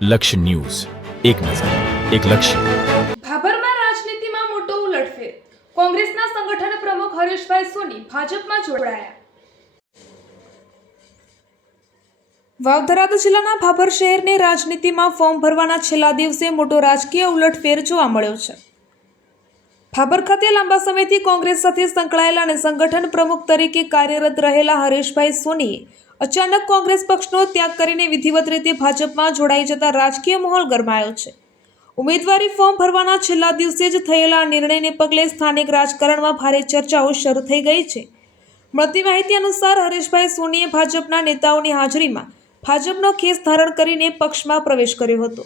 લક્ષ્ય ન્યૂઝ, એક નજર, એક લક્ષ્ય. ભાભરમાં રાજનીતિમાં મોટો ઉલટફેર. કોંગ્રેસના સંગઠન પ્રમુખ હરેશભાઈ સોની ભાજપમાં જોડાયા. વાવથરા જિલ્લાના ભાભર શહેરની રાજનીતિમાં ફોર્મ ભરવાના છેલ્લા દિવસે મોટો રાજકીય ઉલટફેર જોવા મળ્યો છે. ભાભર ખાતે લાંબા સમયથી કોંગ્રેસ સાથે સંકળાયેલા અને સંગઠન પ્રમુખ તરીકે કાર્યરત રહેલા હરેશભાઈ સોનીએ અચાનક કોંગ્રેસ પક્ષનો ત્યાગ કરીને વિધિવત રીતે ભાજપમાં જોડાઈ જતા રાજકીય માહોલ ગરમાયો છે. ઉમેદવારી ફોર્મ ભરવાના છેલ્લા દિવસે જ થયેલા નિર્ણયને પગલે સ્થાનિક રાજકારણમાં ભારે ચર્ચાઓ શરૂ થઈ ગઈ છે. મળતી માહિતી અનુસાર હરેશભાઈ સોનીએ ભાજપના નેતાઓની હાજરીમાં ભાજપનો ખેસ ધારણ કરીને પક્ષમાં પ્રવેશ કર્યો હતો.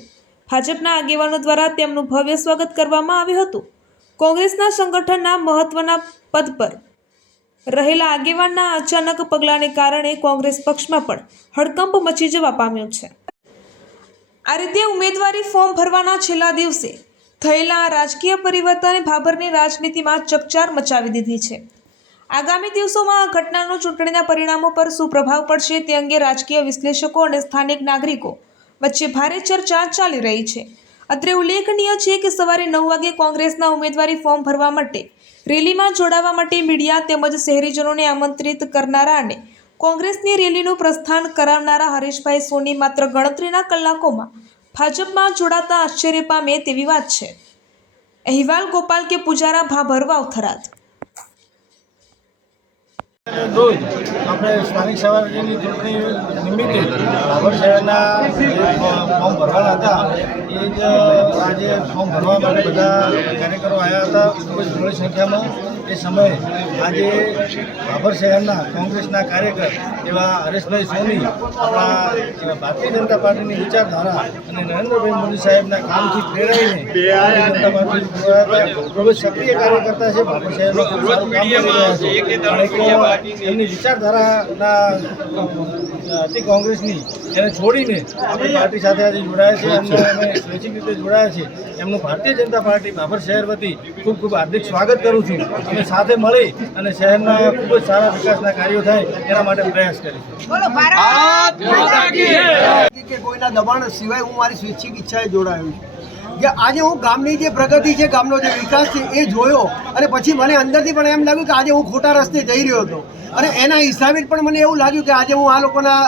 ભાજપના આગેવાનો દ્વારા તેમનું ભવ્ય સ્વાગત કરવામાં આવ્યું હતું. કોંગ્રેસના સંગઠનના મહત્વના પદ પર રહેલા આગેવાનના અચાનક પગલાંને કારણે કોંગ્રેસ પક્ષમાં પણ હડકંપ મચી જવા પામ્યો છે. આ રીતે ઉમેદવારી ફોર્મ ભરવાના છેલ્લા દિવસે થયેલા રાજકીય પરિવર્તને ભાભરની રાજનીતિમાં ચકચાર મચાવી દીધી છે. આગામી દિવસોમાં આ ઘટનાનો ચૂંટણીના પરિણામો પર શું પ્રભાવ પડશે તે અંગે રાજકીય વિશ્લેષકો અને સ્થાનિક નાગરિકો વચ્ચે ભારે ચર્ચા ચાલી રહી છે. અત્રે ઉલ્લેખનીય છે કે સવારે 9 વાગે કોંગ્રેસના ઉમેદવારી ફોર્મ ભરવા માટે રેલીમાં જોડાવા માટે મીડિયા તેમજ શહેરીજનોને આમંત્રિત કરનારા અને કોંગ્રેસની રેલીનું પ્રસ્થાન કરાવનારા હરેશભાઈ સોની માત્ર ગણતરીના કલાકોમાં ભાજપમાં જોડાતા આશ્ચર્ય પામે તેવી વાત છે. અહેવાલ ગોપાલ કે પૂજારા, ભાભર, વાવથરા. રોજ આપણે સ્થાનિક સ્વરાજ્યની ચૂંટણી નિમિત્તે ભાભર શહેરના ફોર્મ ભરવાના હતા એ જ આજે ફોર્મ ભરવા માટે બધા કાર્યકરો આવ્યા હતા ખૂબ જ મોટી સંખ્યામાં. એ સમયે આજે ભાભર શહેરના કોંગ્રેસના કાર્યકર એવા હરેશભાઈ સોની આપણા ભારતીય જનતા પાર્ટીની વિચારધારા અને નરેન્દ્રભાઈ મોદી સાહેબના કામથી પ્રેરાઈને ભારતીય જનતા પાર્ટી ખૂબ જ સક્રિય કાર્યકર્તા છે. ભાભર શહેરમાં ખૂબ સારું કામ કરી રહ્યા છે. એમની વિચારધારાના હતી કોંગ્રેસની, એને છોડીને આપણી પાર્ટી સાથે આજે જોડાયા છે. એમને અમે સ્વૈચ્છિક રીતે જોડાયા છે. એમનું ભારતીય જનતા પાર્ટી ભાભર શહેર વતી ખૂબ ખૂબ હાર્દિક સ્વાગત કરું છું. અમે સાથે મળી અને શહેરના ખૂબ જ સારા વિકાસના કાર્યો થાય એના માટે પ્રયાસ કરીશું. કે કોઈના દબાણ સિવાય હું મારી સ્વૈચ્છિક ઈચ્છાએ જોડાયો છું કે આજે હું ગામની જે પ્રગતિ છે, ગામનો જે વિકાસ છે એ જોયો અને પછી મને અંદરથી પણ એમ લાગ્યું કે આજે હું ખોટા રસ્તે જઈ રહ્યો હતો અને એના હિસાબે પણ મને એવું લાગ્યું કે આજે હું આ લોકોના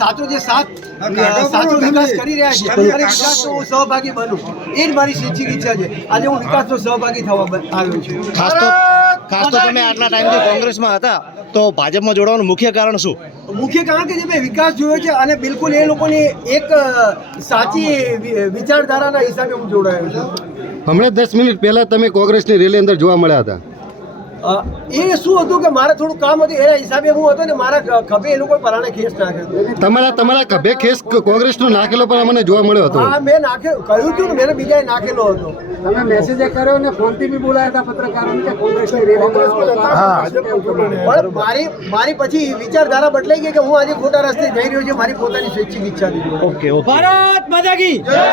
સાચો વિકાસ કરી રહ્યા છે અને વિકાસનો હું સહભાગી બનું, એ જ મારી સ્વૈચ્છિક ઈચ્છા છે. આજે હું વિકાસનો સહભાગી થવા આવ્યો છું. ખાસ તો તમે આટલા ટાઈમથી કોંગ્રેસમાં હતા તો ભાજપમાં જોડાવાનું મુખ્ય કારણ શું? મુખ્ય કારણ કે જે મેં વિકાસ જોયો છે અને બિલકુલ એ લોકોની એક સાચી વિચારધારાના હિસાબે હું જોડાયો છું. હમણાં 10 મિનિટ પહેલા તમે કોંગ્રેસની રેલી અંદર જોવા મળ્યા હતા. એ શું હતું કે મારે થોડું કામ હતું એના હિસાબે હું હતો ને મારા ખભે એ લોકો પરાણે ખેસ નાખ્યો. તમારા ખભે ખેસ કોંગ્રેસનો નાખેલો પણ અમને જોવા મળ્યો હતો. હા, મેં કહ્યું હતું ને, મેં બીજાએ નાખેલો હતો. તમે મેસેજ કર્યો ને ફોનથી બી બોલાયા હતા પત્રકારોને કે કોંગ્રેસની પણ મારી પછી વિચારધારા બદલાઈ ગઈ કે હું આજે ખોટા રસ્તે જઈ રહ્યો છું. મારી પોતાની સ્વૈચ્છિક ઈચ્છા. ઓકે. ભારત માતા કી જય.